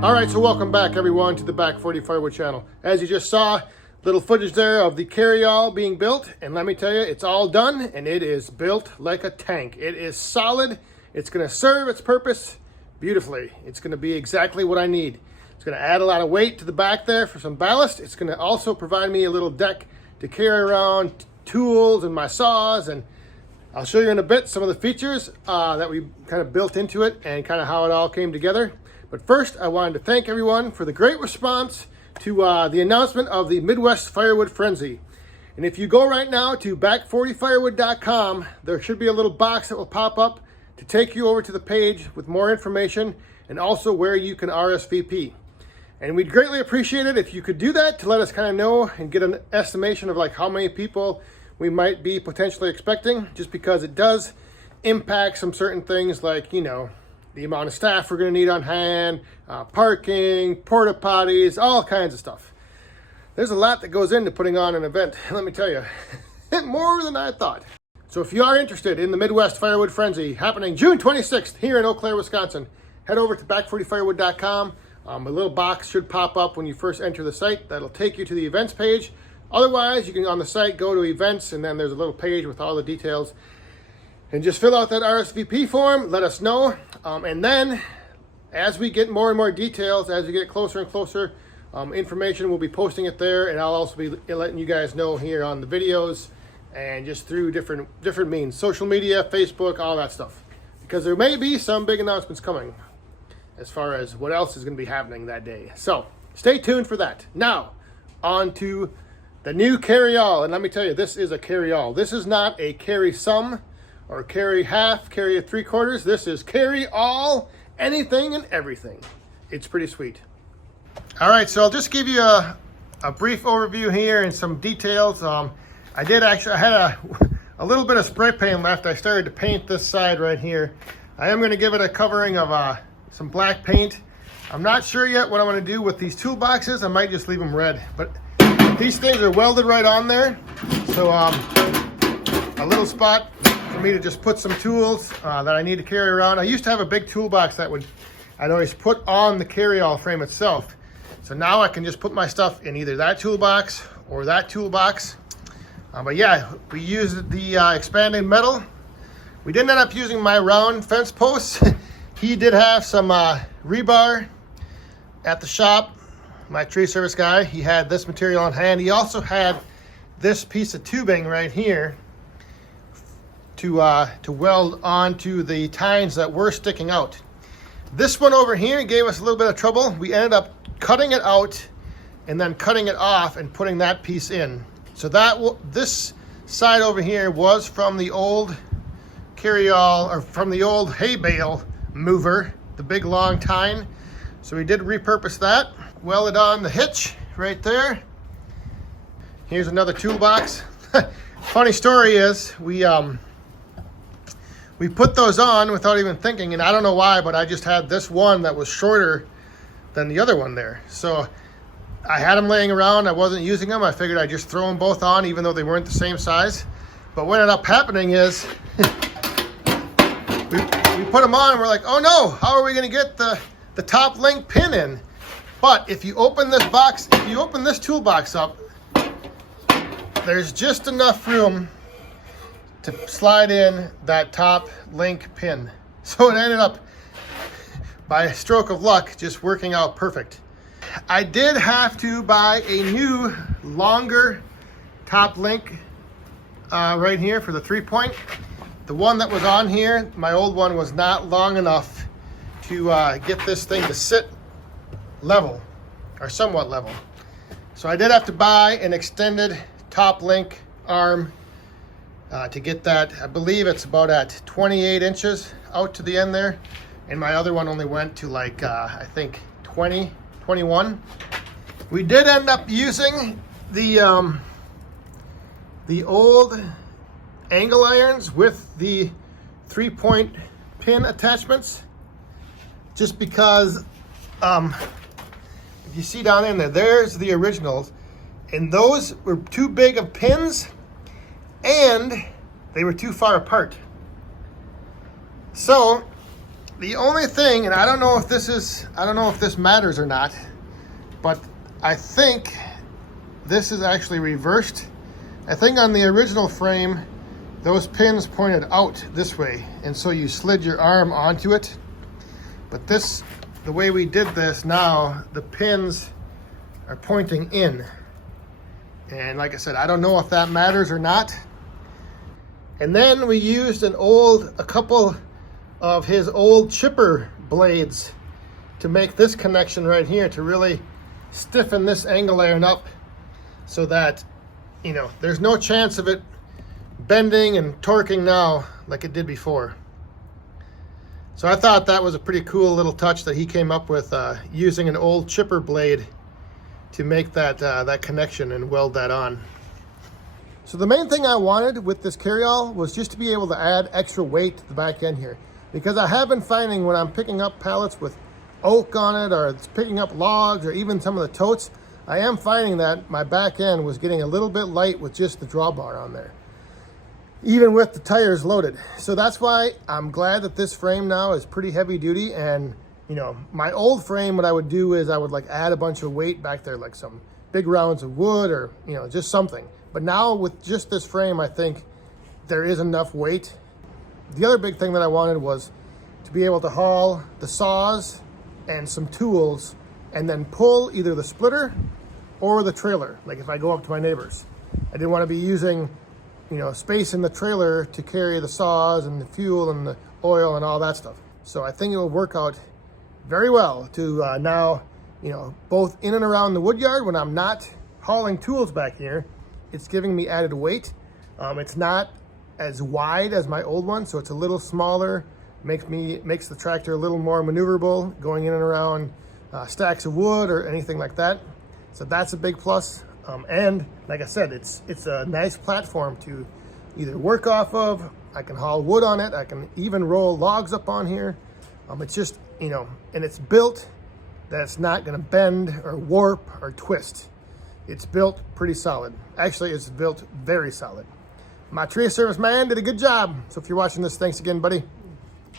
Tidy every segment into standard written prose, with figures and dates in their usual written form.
All right, so welcome back everyone to the Back 40 Firewood channel. As you just saw, little footage there of the carryall being built, and let me tell you, it's all done and it is built like a tank. It is solid. It's going to serve its purpose beautifully. It's going to be exactly what I need. It's going to add a lot of weight to the back there for some ballast. It's going to also provide me a little deck to carry around tools and my saws, and I'll show you in a bit some of the features that we kind of built into it and kind of how it all came together. But first, I wanted to thank everyone for the great response to the announcement of the Midwest Firewood Frenzy. And if you go right now to back40firewood.com, there should be a little box that will pop up to take you over to the page with more information and also where you can RSVP. And we'd greatly appreciate it if you could do that to let us kind of know and get an estimation of like how many people we might be potentially expecting, just because it does impact some certain things like, you know, the amount of staff we're going to need on hand, parking, porta potties, all kinds of stuff. There's a lot that goes into putting on an event, let me tell you, more than I thought. So if you are interested in the Midwest Firewood Frenzy happening June 26th here in Eau Claire, Wisconsin, head over to back40firewood.com. A little box should pop up when you first enter the site. That'll take you to the events page. Otherwise, you can on the site go to events, and then there's a little page with all the details. And just fill out that RSVP form, let us know. And then as we get more and more details, as we get closer and closer, information, we'll be posting it there. And I'll also be letting you guys know here on the videos and just through different means, social media, Facebook, all that stuff. Because there may be some big announcements coming as far as what else is going to be happening that day. So stay tuned for that. Now, on to the new carryall. And let me tell you, this is a carryall. This is not a carry some or carry half, carry a 3/4. This is carry all, anything and everything. It's pretty sweet. All right, so I'll just give you a brief overview here and some details. I had a little bit of spray paint left. I started to paint this side right here. I am going to give it a covering of some black paint. I'm not sure yet what I'm going to do with these toolboxes. I might just leave them red, but these things are welded right on there. So a little spot for me to just put some tools that I need to carry around. I used to have a big toolbox that I'd always put on the carryall frame itself. So now I can just put my stuff in either that toolbox or that toolbox. But yeah, we used the expanding metal. We didn't end up using my round fence posts. He did have some rebar at the shop. My tree service guy, he had this material on hand. He also had this piece of tubing right here to weld onto the tines that were sticking out. This one over here gave us a little bit of trouble. We ended up cutting it out and then cutting it off and putting that piece in. So this side over here was from the old carryall, or from the old hay bale mover, the big long tine. So we did repurpose that, welded on the hitch right there. Here's another toolbox. Funny story is we put those on without even thinking, and I don't know why, but I just had this one that was shorter than the other one there. So I had them laying around. I wasn't using them. I figured I'd just throw them both on, even though they weren't the same size. But what ended up happening is we put them on and we're like, oh no, how are we going to get the top link pin in? But if you open this box, if you open this toolbox up, there's just enough room to slide in that top link pin. So it ended up, by a stroke of luck, just working out perfect. I did have to buy a new, longer top link right here for the 3-point. The one that was on here, my old one, was not long enough to get this thing to sit level, or somewhat level. So I did have to buy an extended top link arm to get that. I believe it's about at 28 inches out to the end there. And my other one only went to like, I think 20, 21. We did end up using the old angle irons with the 3-point pin attachments, just because if you see down in there, there's the originals, and those were too big of pins and they were too far apart. So the only thing, and I don't know if this matters or not, but I think this is actually reversed. I think on the original frame, those pins pointed out this way, and so you slid your arm onto it. But this, the way we did this now, the pins are pointing in. And like I said, I don't know if that matters or not. And then we used a couple of his old chipper blades to make this connection right here, to really stiffen this angle iron up so that, you know, there's no chance of it bending and torquing now like it did before. So I thought that was a pretty cool little touch that he came up with, using an old chipper blade to make that that connection and weld that on. So the main thing I wanted with this carryall was just to be able to add extra weight to the back end here, because I have been finding when I'm picking up pallets with oak on it, or it's picking up logs, or even some of the totes, I am finding that my back end was getting a little bit light with just the drawbar on there, even with the tires loaded. So that's why I'm glad that this frame now is pretty heavy duty. And you know, my old frame, what I would do is I would like add a bunch of weight back there, like some big rounds of wood, or you know, just something. But now with just this frame, I think there is enough weight. The other big thing that I wanted was to be able to haul the saws and some tools and then pull either the splitter or the trailer, like if I go up to my neighbors. I didn't want to be using, you know, space in the trailer to carry the saws and the fuel and the oil and all that stuff. So I think it will work out very well to now, you know, both in and around the wood yard when I'm not hauling tools back here. It's giving me added weight. It's not as wide as my old one, so it's a little smaller. Makes the tractor a little more maneuverable going in and around stacks of wood or anything like that. So that's a big plus. And like I said, it's a nice platform to either work off of. I can haul wood on it. I can even roll logs up on here. It's just, you know, and it's built that it's not going to bend or warp or twist. It's built pretty solid. Actually, it's built very solid. My tree service man did a good job. So if you're watching this, thanks again, buddy.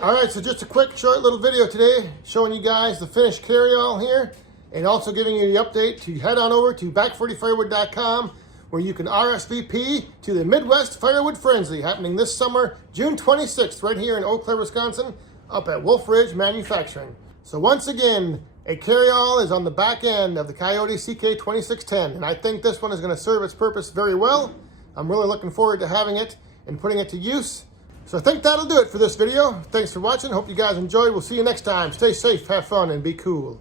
All right, so just a quick, short little video today showing you guys the finished carryall here, and also giving you the update to head on over to back40firewood.com, where you can RSVP to the Midwest Firewood Frenzy happening this summer, June 26th, right here in Eau Claire, Wisconsin, up at Wolf Ridge Manufacturing. So once again, a carryall is on the back end of the Kioti CK2610, and I think this one is going to serve its purpose very well. I'm really looking forward to having it and putting it to use. So I think that'll do it for this video. Thanks for watching. Hope you guys enjoyed. We'll see you next time. Stay safe, have fun, and be cool.